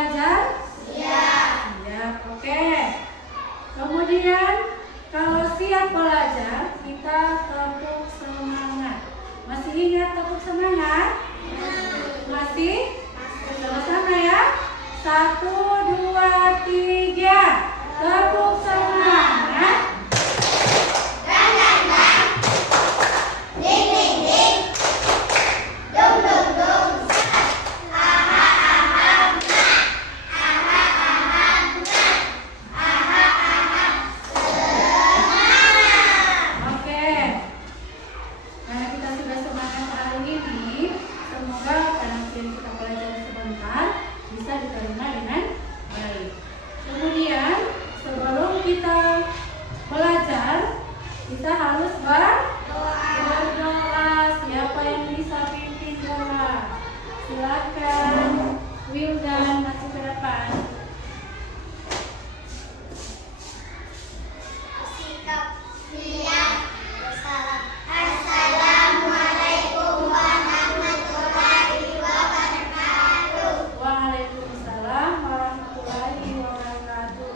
belajar? Iya. Siap, oke. Kemudian kalau siap belajar, kita tepuk semangat. Masih ingat tepuk semangat? Masih? Sama-sama ya. 1, 2, 3. Tepuk semangat. Kita harus berdoa. Siapa yang bisa pimpin doa? Silakan Wildan maju ke depan. Sikap siap bersalam. Assalamualaikum warahmatullahi wabarakatuh. Waalaikumsalam warahmatullahi wabarakatuh.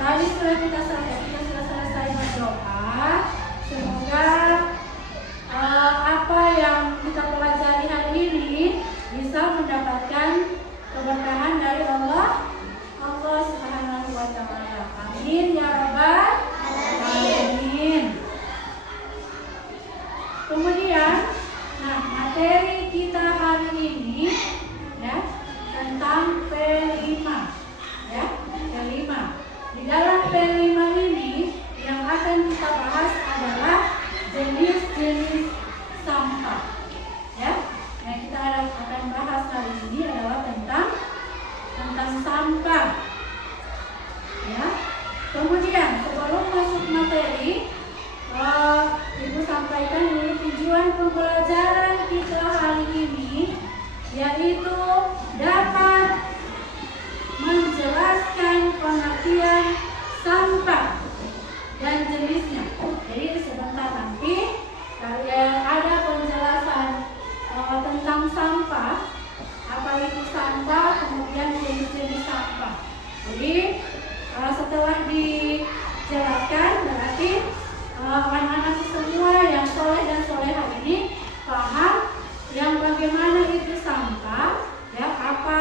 Tadi sudah kita selesai berdoa. Semoga apa yang kita pelajari hari ini bisa mendapatkan keberkahan dari Allah Subhanahu wa taala. Amin ya rabbal alamin. Kemudian, materi kita hari ini ya tentang P5 ya, P5. Di dalam P5 ini yang akan kita bahas adalah jenis-jenis sampah. Ya, yang kita akan bahas hari ini adalah tentang sampah. Ya. Kemudian sebelum masuk materi, Ibu sampaikan dulu tujuan pembelajaran kita hari ini, yaitu dapat menjelaskan pengertian sampah dan jenisnya. Jadi sebentar nanti ada penjelasan tentang sampah, apa itu sampah, kemudian jenis-jenis sampah. Jadi setelah dijelaskan, berarti anak-anak semua yang soleh dan solehah ini paham yang bagaimana itu sampah, ya, apa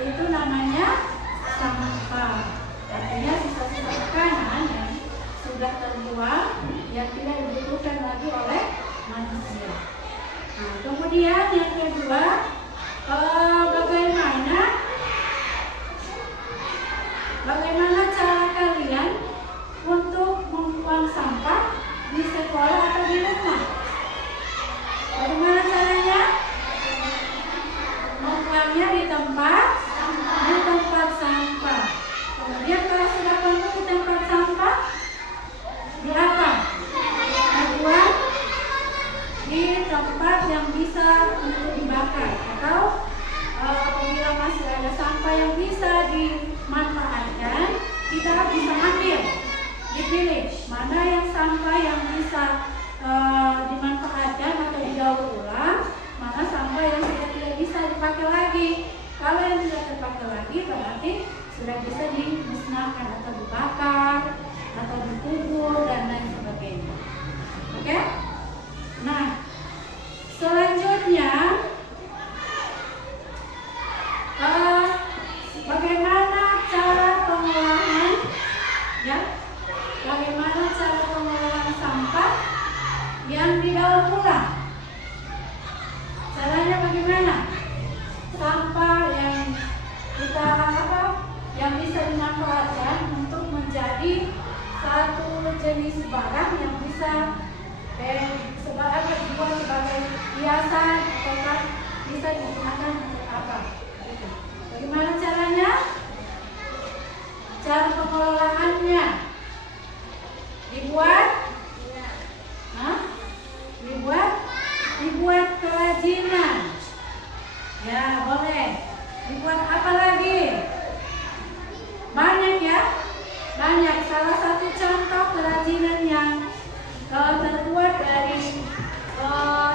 itu namanya sampah. Artinya sisa-sisa makanan yang sudah terbuang yang tidak dibutuhkan lagi oleh manusia. Nah, kemudian yang kedua, bagaimana cara kalian untuk membuang sampah di sekolah atau di rumah? Bagaimana caranya? Membuangnya di tempat sampah. Kemudian kalau sudah penuh di tempat sampah, di apa? Dibuang di tempat yang bisa untuk dibakar, atau apabila masih ada sampah yang bisa dimanfaatkan, kita bisa ambil, dipilih mana yang sampah yang bisa dimanfaatkan atau didaur ulang, mana sampah yang sudah tidak bisa dipakai lagi. Kalau yang tidak terpakai lagi berarti sudah bisa dimusnahkan atau dibakar atau dikubur dan lain sebagainya. Oke? Nah, selanjutnya bagaimana cara pengolahan, ya? Bagaimana cara pengolahan sampah yang didaur ulang? Caranya bagaimana? Sampah yang bisa dimanfaatkan untuk menjadi satu jenis barang yang bisa dibuat sebagai hiasan atau bisa digunakan untuk apa? Bagaimana caranya? Cara pengelolaannya dibuat kerajinan. Ya, boleh. Dibuat apa lagi? Banyak ya? Banyak. Salah satu contoh kerajinan yang terbuat dari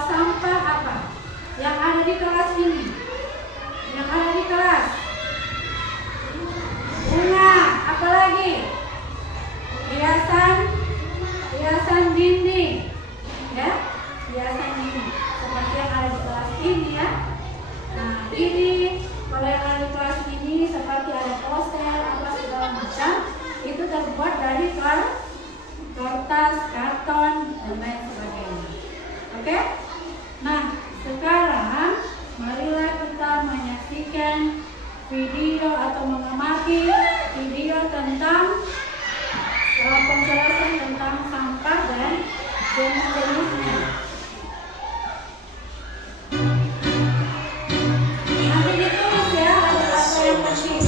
sampah apa? Yang ada di kelas ini. Yang ada di kelas. Bunga, apa lagi? Hiasan dinding. Ya, hiasan dinding. Seperti yang ada di kelas ini ya. Nah, ini kalau yang ada di kelas ini seperti ada poster apa segala macam, itu terbuat dari kertas, karton, dan lain sebagainya. Oke? Nah, sekarang marilah kita menyaksikan video atau mengamati video tentang penjelasan tentang sampah dan jenis-jenisnya. Nanti ditulis ya apa yang penting.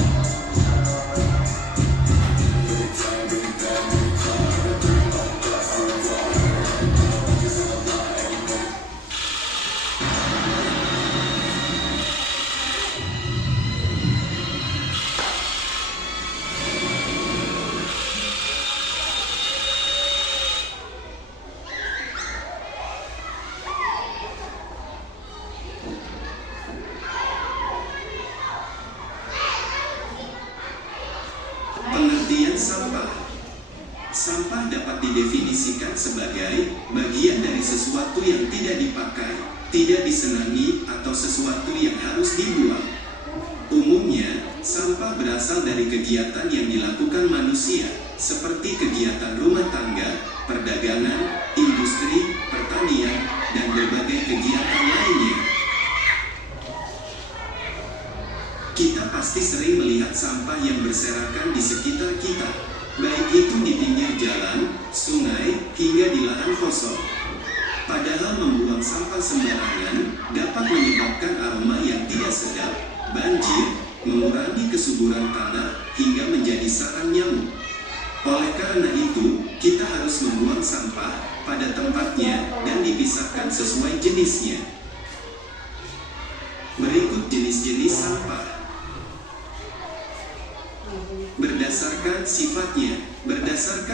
Pengertian sampah. Sampah dapat didefinisikan sebagai bagian dari sesuatu yang tidak dipakai, tidak disenangi, atau sesuatu yang harus dibuang. Umumnya, sampah berasal dari kegiatan yang dilakukan manusia, seperti kegiatan rumah tangga, perdagangan, industri, pertanian, dan berbagai kegiatan lainnya. Kita pasti sering melihat sampah yang berserakan di sekitar kita, baik itu di pinggir jalan, sungai, hingga di lahan kosong. Padahal membuang sampah sembarangan dapat menyebabkan aroma yang tidak sedap, banjir, mengurangi kesuburan tanah, hingga menjadi sarang nyamuk. Oleh karena itu, kita harus membuang sampah pada tempatnya dan dipisahkan sesuai jenisnya. Berikut jenis-jenis sampah. Berdasarkan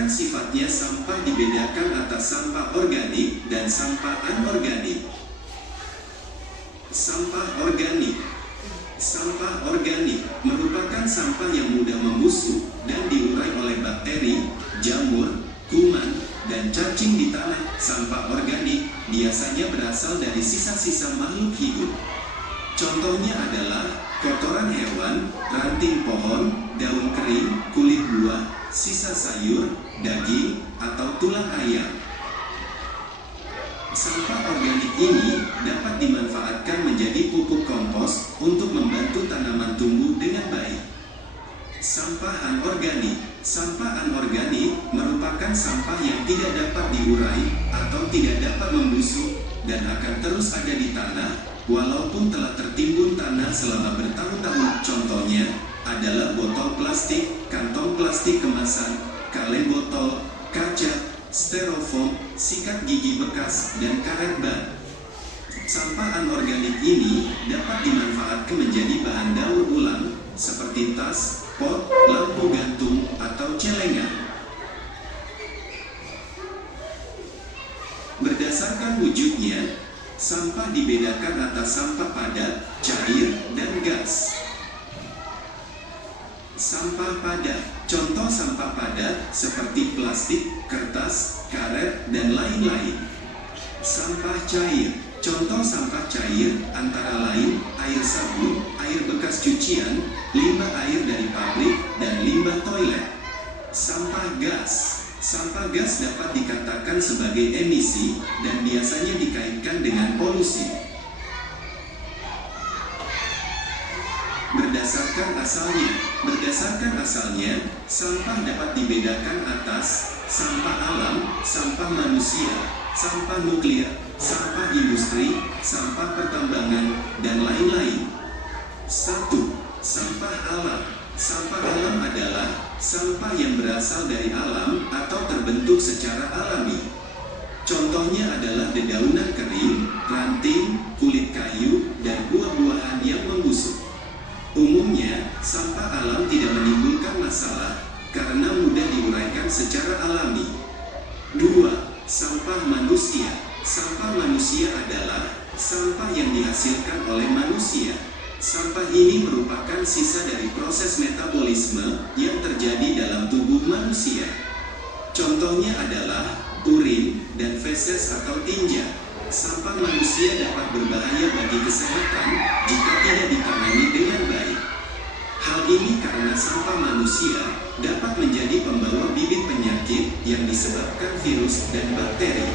sifatnya sampah dibedakan atas sampah organik dan sampah anorganik. Sampah organik merupakan sampah yang mudah membusuk dan diurai oleh bakteri, jamur, kuman, dan cacing di tanah. Sampah organik biasanya berasal dari sisa-sisa makhluk hidup. Contohnya adalah kotoran hewan, ranting pohon, daun kering, kulit buah, sisa sayur, daging, atau tulang ayam. Sampah organik ini dapat dimanfaatkan menjadi pupuk kompos untuk membantu tanaman tumbuh dengan baik. Sampah anorganik. Sampah anorganik merupakan sampah yang tidak dapat diurai atau tidak dapat membusuk dan akan terus ada di tanah walaupun telah tertimbun tanah selama bertahun-tahun. Contohnya adalah botol plastik, kantong plastik kemasan, kaleng botol, kaca, styrofoam, sikat gigi bekas, dan karet ban. Sampah anorganik ini dapat dimanfaatkan menjadi bahan daur ulang seperti tas, pot, lampu gantung, atau celengan. Berdasarkan wujudnya, sampah dibedakan atas sampah padat, cair, dan gas. Sampah padat. Contoh sampah padat seperti plastik, kertas, karet, dan lain-lain. Sampah cair. Contoh sampah cair antara lain air sabun, air bekas cucian, limbah air dari pabrik, dan limbah toilet. Sampah gas. Sampah gas dapat dikatakan sebagai emisi dan biasanya dikaitkan dengan polusi. Berdasarkan asalnya, sampah dapat dibedakan atas sampah alam, sampah manusia, sampah nuklir, sampah industri, sampah pertambangan, dan lain-lain. 1. Sampah alam. Sampah alam adalah sampah yang berasal dari alam atau terbentuk secara alami. Contohnya adalah dedaunan kering, ranting, kulit kayu, dan buah-buahan yang membusuk. Umumnya, sampah alam tidak menimbulkan masalah karena mudah diuraikan secara alami. 2. Sampah manusia. Sampah manusia adalah sampah yang dihasilkan oleh manusia. Sampah ini merupakan sisa dari proses metabolisme yang terjadi dalam tubuh manusia. Contohnya adalah urin dan feses atau tinja. Sampah manusia dapat berbahaya bagi kesehatan jika tidak ditangani dengan baik. Hal ini karena sampah manusia dapat menjadi pembawa bibit penyakit yang disebabkan virus dan bakteri.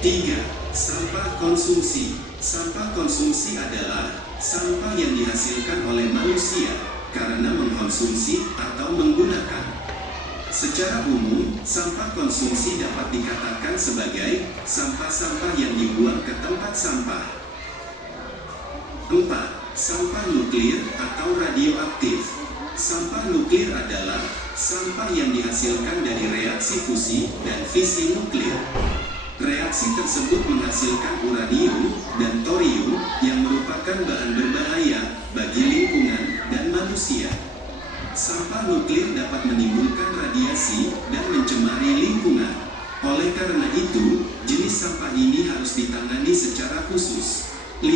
3. Sampah konsumsi. Sampah konsumsi adalah sampah yang dihasilkan oleh manusia karena mengkonsumsi atau menggunakan. Secara umum, sampah konsumsi dapat dikatakan sebagai sampah-sampah yang dibuang ke tempat sampah. 4. Sampah nuklir atau radioaktif. Sampah nuklir adalah sampah yang dihasilkan dari reaksi fusi dan fisi nuklir. Reaksi tersebut menghasilkan uranium dan thorium yang merupakan bahan berbahaya bagi lingkungan dan manusia. Sampah nuklir dapat menimbulkan radiasi dan mencemari lingkungan. Oleh karena itu, jenis sampah ini harus ditangani secara khusus. 5.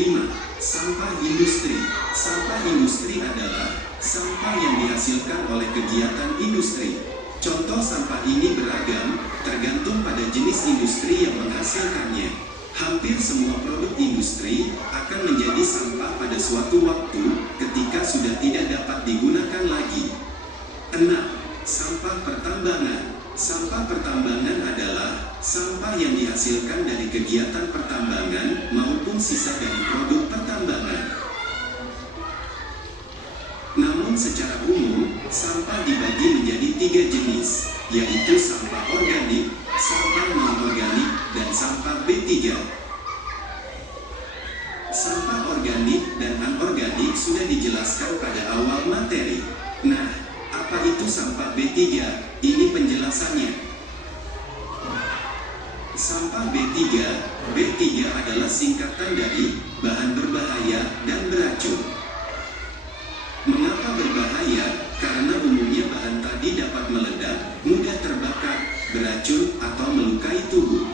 Sampah industri. Sampah industri adalah sampah yang dihasilkan oleh kegiatan industri. Contoh sampah ini beragam, tergantung pada jenis industri yang menghasilkannya. Hampir semua produk industri akan menjadi sampah pada suatu waktu ketika sudah tidak dapat digunakan lagi. 6. Sampah pertambangan. Sampah pertambangan adalah sampah yang dihasilkan dari kegiatan pertambangan maupun sisa dari produk pertambangan. Namun secara umum, sampah dibagi menjadi 3 jenis, yaitu sampah organik, sampah non-organik, dan sampah B3. Sampah organik dan anorganik sudah dijelaskan pada awal materi. Nah, apa itu sampah B3? Ini penjelasannya. Sampah B3 adalah singkatan dari bahan berbahaya dan beracun. Mengapa berbahaya? Karena umumnya bahan tadi dapat meledak, mudah terbakar, beracun, atau melukai tubuh.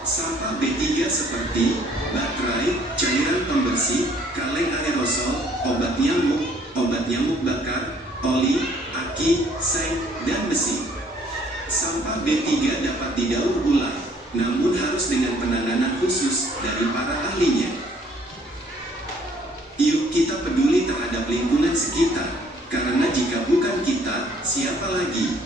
Sampah B3 seperti baterai, cairan pembersih, kaleng aerosol, obat nyamuk bakar, oli, aki, seng, dan besi. Sampah B3 dapat didaur ulang, namun harus dengan penanganan khusus dari para ahlinya. Yuk kita peduli terhadap terhadap lingkungan sekitar. Karena jika bukan kita, siapa lagi?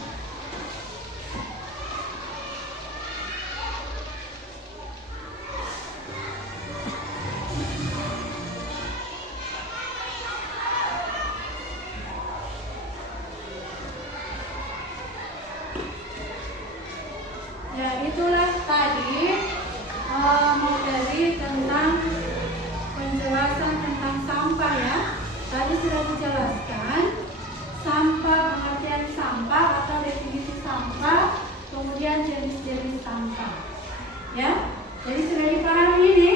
Ya, itulah tadi materi tentang penjelasan tentang sampah ya. Tadi sudah dijelaskan sampah, pengertian sampah atau definisi sampah, kemudian jenis-jenis sampah. Ya, jadi sudah dipahami ini.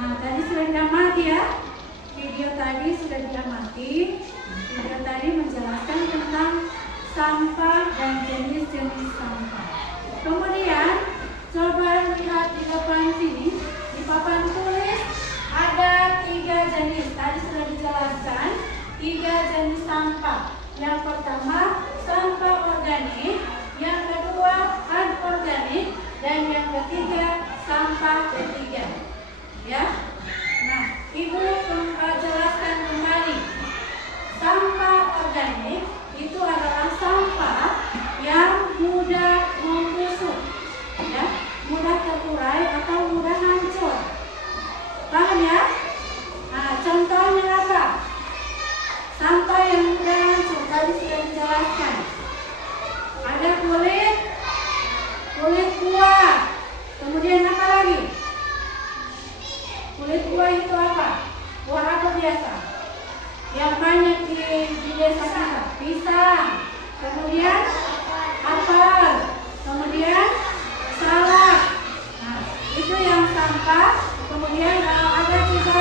Nah, tadi sudah diamati ya. Video tadi sudah diamati. Video tadi menjelaskan tentang sampah dan jenis-jenis sampah. Kemudian coba lihat di depan sini, di papan tulis ada 3 jenis. Tadi sudah dijelaskan 3 jenis sampah. Yang pertama sampah organik, yang kedua anorganik, dan yang ketiga sampah B3. Ya. Nah, Ibu jelaskan kembali. Sampah organik itu adalah sampah yang mudah membusuk, ya, mudah terurai atau mudah hancur. Paham ya? Nah, contohnya apa? Sampah yang mudah hancur tadi sudah dijelaskan. Ada kulit buah. Kemudian apa lagi? Kulit buah itu apa? Buah apa biasa? Yang banyak di desa kita, pisang. Kemudian apel. Kemudian salak. Nah, itu yang sampah. Kemudian ada juga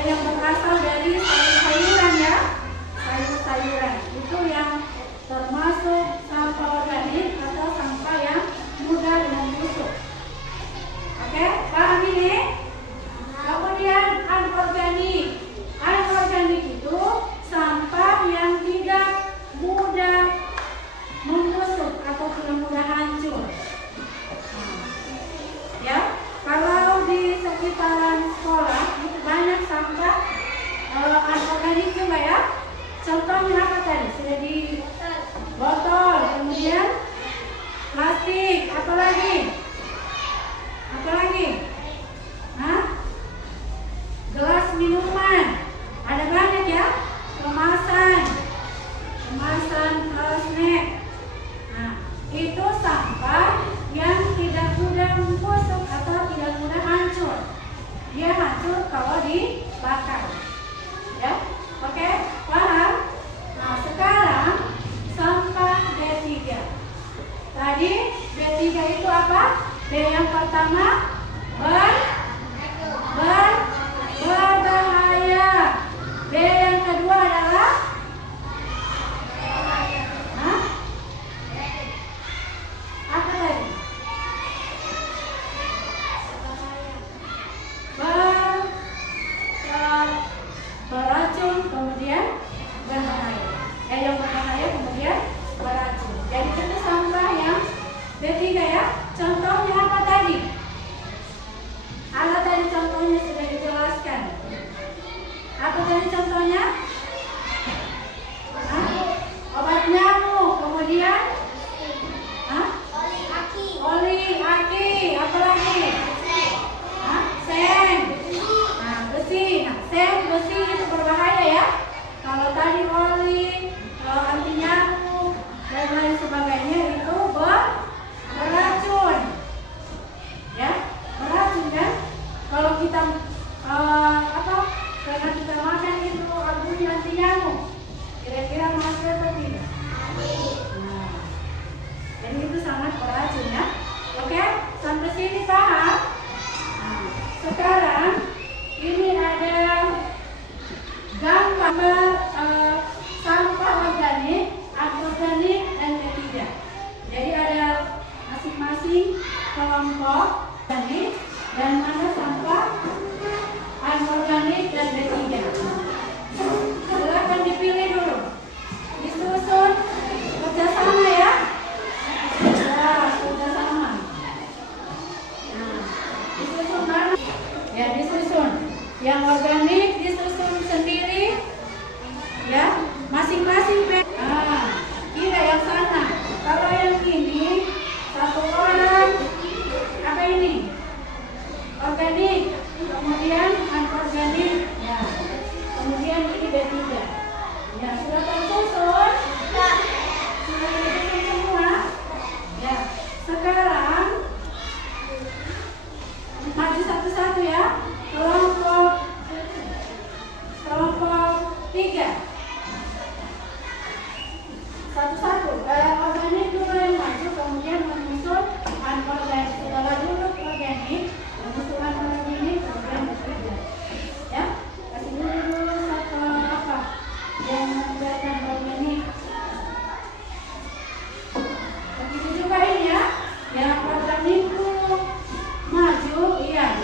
yang berasal dari sayur-sayuran ya, sayur-sayuran. Itu yang termasuk sampah organik atau sampah yang mudah membusuk. Oke, paham ini? Kemudian anorganik. Anorganik itu sampah kelihatan organik. Begitu juga ini ya, yang organik tuh maju, iya.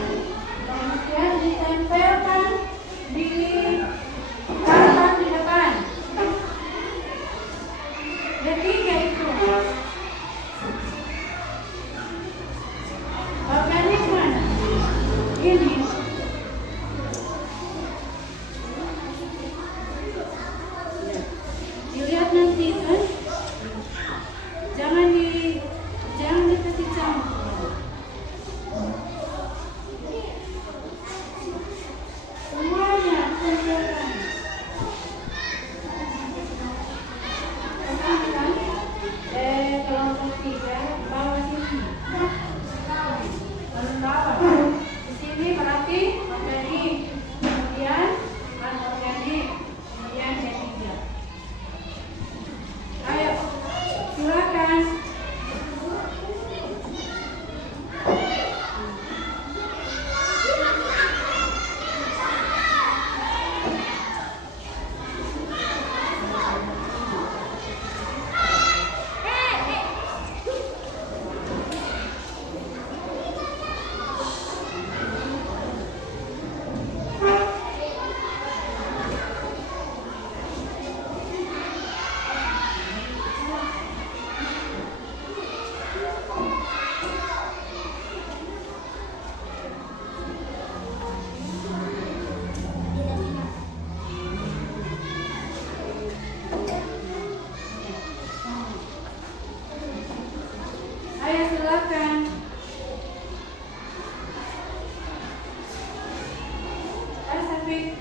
Kemudian ditempelkan di karton di depan. Ketiga itu organik mana? Ini. Dilihat nanti kan, jangan dikasih campur. Semuanya tempelkan. Tekan, kelompok 3 bawah sini. Lalu bawah. Di sini berarti organik. Kemudian anorganik. Kemudian ketiga. Ayo, silakan. Ayo silakan. Ayo Safik.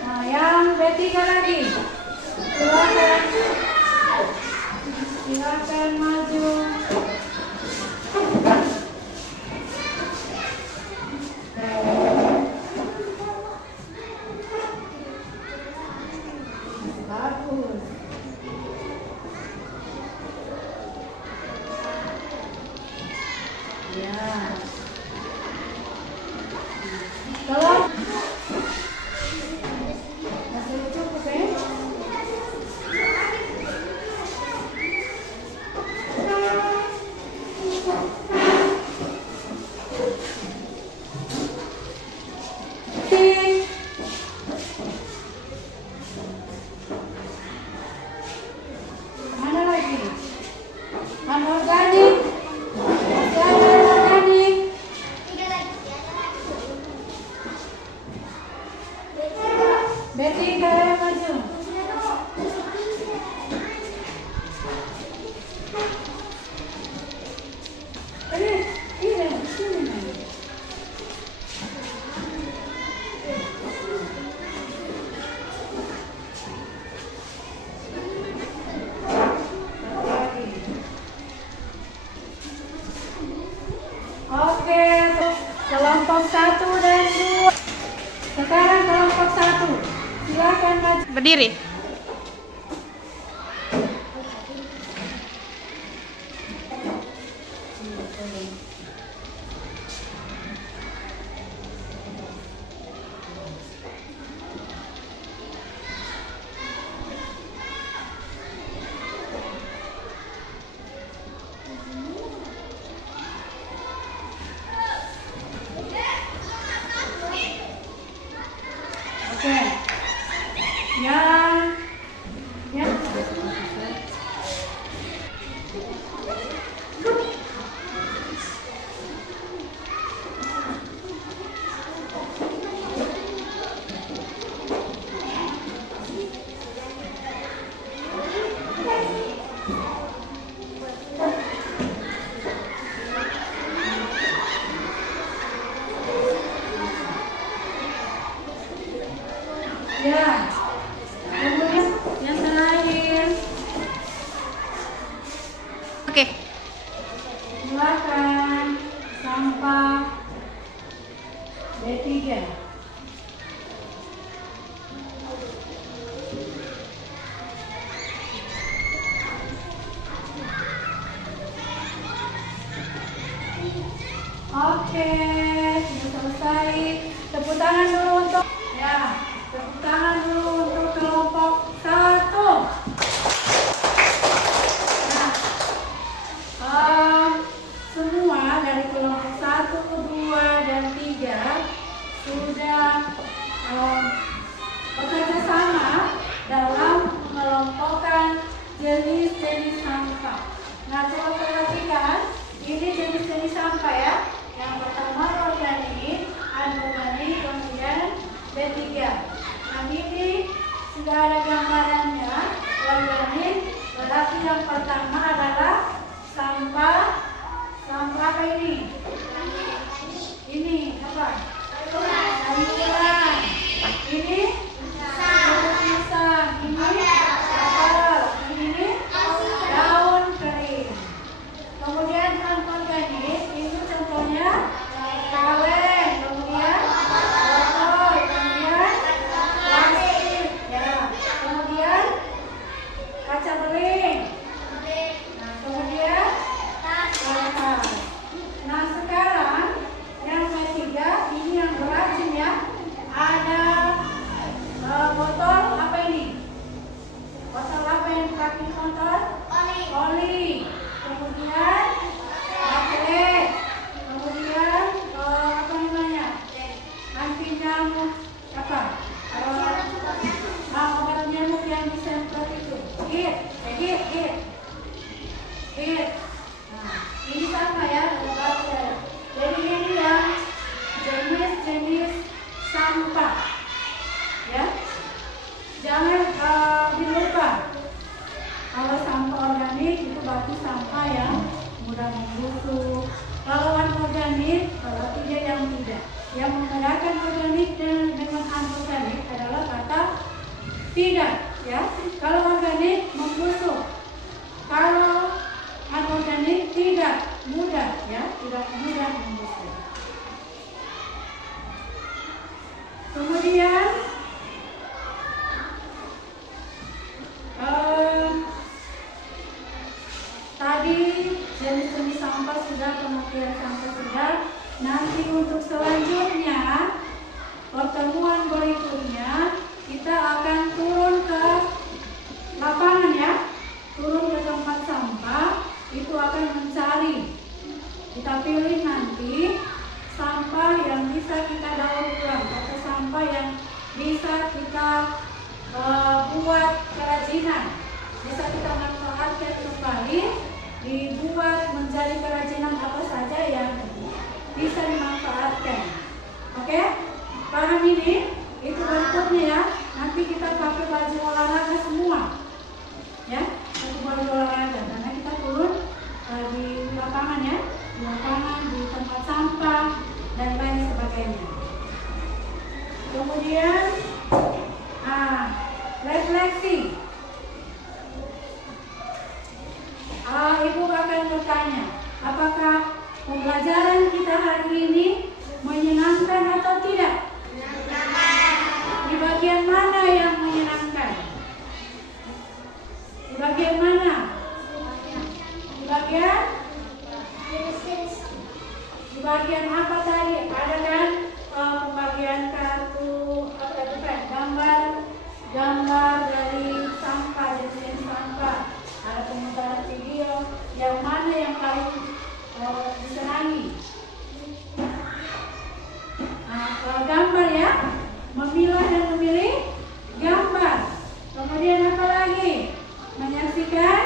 Nah, yang ketiga lagi. Silakan. Silakan maju. Bagus. Ya. Kalau masih cukup ya? Mana lagi? Anorganik. Masih ada anorganik. Tiga lagi. B3 yang maju. Sini. Oke, kelompok 1 dan 2. Sekarang kelompok 1. Silakan maju. Berdiri. Oke. Yang ya. D3. Oke, sudah selesai. Tepuk tangan dulu untuk tepuk tangan dulu untuk kelompok 1. Nah, semua dari kelompok 1, 2, dan 3 sudah bekerja sama dalam mengelompokkan jenis-jenis sampah. Nah, coba perhatikan, ini jenis-jenis sampah ya. Yang pertama organik, anorganik, kemudian D3. Nah, ini sudah ada gambarannya. Organik berarti yang pertama adalah sampah apa ini? Ini apa? Sayuran. Ini pisang. Ini apel. Ini daun kering. Kemudian anorganik, ini contohnya kaleng, kemudian botol, kemudian plastik, ya. Kemudian kaca beling. Nah, kemudian kertas. Nah, sekarang yang ketiga, ini yang beracun ya. Ada botol apa ini? Botol apa yang dipakai motor? Oli. Kemudian baterai. Kemudian apa namanya? Anti nyamuk apa? Obat nyamuk yang disemprot itu. Git. Nah, ini sama ya, ada baterai. Jadi ini yang jenis-jenis sampah. Ya. Jangan dilupa. Kalau sampah organik itu berarti sampah yang mudah membusuk. Kalau anorganik berarti dia yang tidak. Yang membedakan organik dengan anorganik adalah kata tidak. Ya, kalau organik membusuk. Kalau anorganik tidak mudah, ya, tidak mudah membusuk. Kemudian tadi jenis-jenis sampah sudah, pemakaian sampah sudah. Nanti untuk selanjutnya, pertemuan berikutnya, kita akan turun ke lapangan ya. Turun ke tempat sampah, itu akan mencari. Kita pilih nanti sampah yang bisa kita daur ulang atau sampah yang bisa kita buat kerajinan. Bisa kita manfaatkan kembali, dibuat menjadi kerajinan apa saja yang bisa dimanfaatkan. Oke? Paham ini? Itu berikutnya ya. Nanti kita pakai baju olahraga semua. Ya, baju olahraga. Karena kita turun di lapangan ya. Di lapangan, di tempat sampah, dan lain sebagainya. Kemudian refleksi. Ibu akan bertanya, apakah pembelajaran kita hari ini menyenangkan atau tidak? Di bagian mana yang menyenangkan? Di bagian mana? Di bagian apa tadi? Ada kan pembagian kartu gambar dari sampah, jenis sampah. Ada pemutaran video. Yang mana yang paling disenangi? Kalau gambar ya, memilah dan memilih gambar. Kemudian apa lagi? Menyaksikan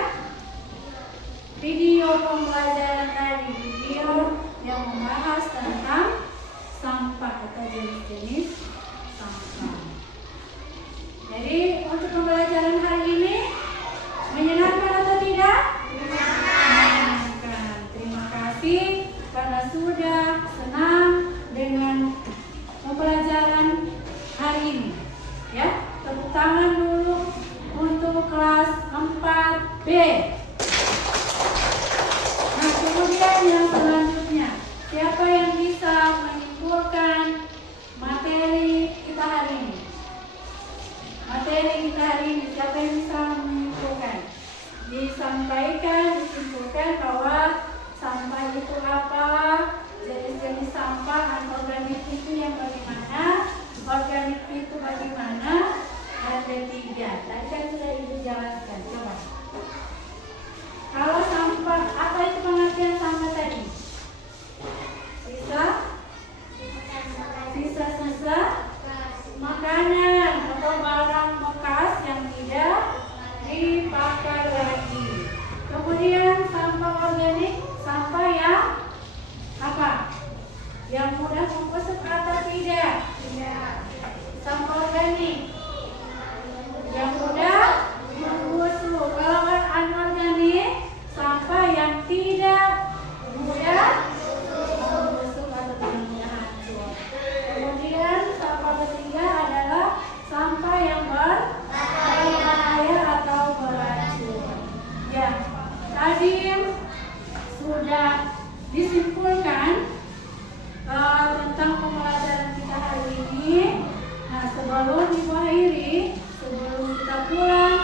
video pembelajaran tadi, video yang membahas tentang sampah atau jenis-jenis sampah. Jadi untuk pembelajaran hari ini menyenangkan atau tidak? Menyenangkan. Terima kasih karena sudah senang dengan pembelajaran hari ini. Ya, tepuk tangan dulu untuk kelas 4B. Nah, kemudian yang selanjutnya, siapa yang organik kita hari ini, siapa yang bisa menyimpulkan? Disimpulkan bahwa sampah itu apa, jenis-jenis sampah, anorganik itu yang bagaimana, organik itu bagaimana, ada 3. Tadi kan sudah Ibu jelaskan. Coba. Kalau sampah, apa itu pengertian sampah tadi? Sisa-sisa makanan atau barang bekas yang tidak dipakai lagi. Kemudian sampah organik, sampah yang apa? Yang mudah membusuk atau tidak? Sampah organik yang mudah membusuk. Kalau anorganik, sampah yang tidak mudah membusuk atau tidak mudah hancur. Kemudian sampah ketiga adalah sampah yang berbahaya atau beracun. Ya, tadi sudah disimpulkan tentang pembelajaran kita hari ini. Nah, sebelum diakhiri, sebelum kita pulang,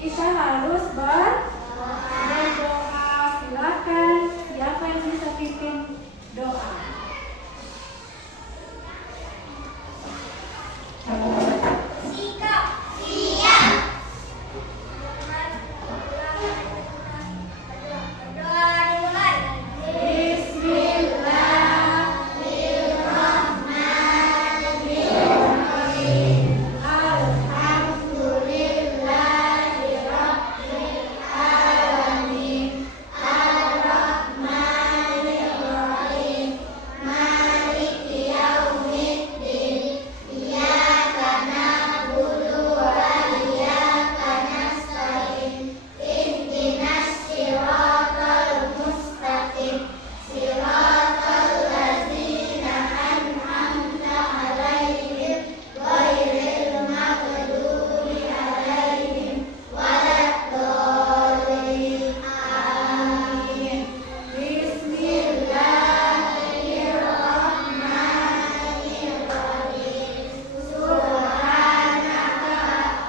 kita harus berdoa. Silakan, siapa yang bisa pimpin doa? Sikap. Siap. Berdoa dimulai. Bismillahirrahmanirrahim. Alhamdulillahirabbil alamin. Ar-Rahmanirrahim. Maliki yaumiddin. Iyyaka na'budu wa iyyaka nasta'in. Ihdinas siratal mustaqim. Siratal ladzina an'amta 'alaihim ghairil maghdubi 'alaihim waladdallin. Amin. Bismillahirrahmanirrahim. Subhanaka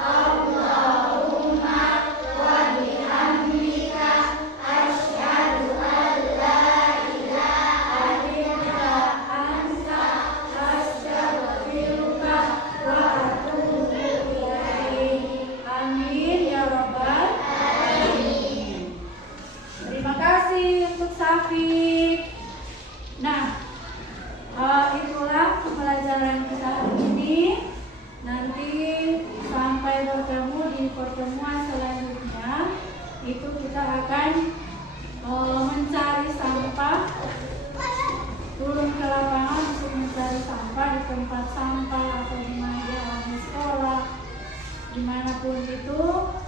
Allahumma wa bihamdika asyhadu an la ilaha illa anta astaghfiruka wa atubu ilaik. Amin ya rabbal alamin. Terima kasih untuk Syafiq. Nah, itulah pembelajaran kita hari ini. Nanti sampai bertemu di pertemuan selanjutnya, itu kita akan mencari sampah, turun ke lapangan untuk mencari sampah di tempat sampah atau di mana di halaman sekolah, dimanapun itu.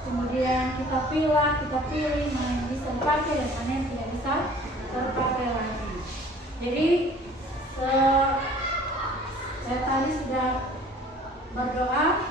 Kemudian kita pilih mana yang bisa dipakai dan mana yang tidak bisa terpakai lagi. Jadi saya tadi sudah berdoa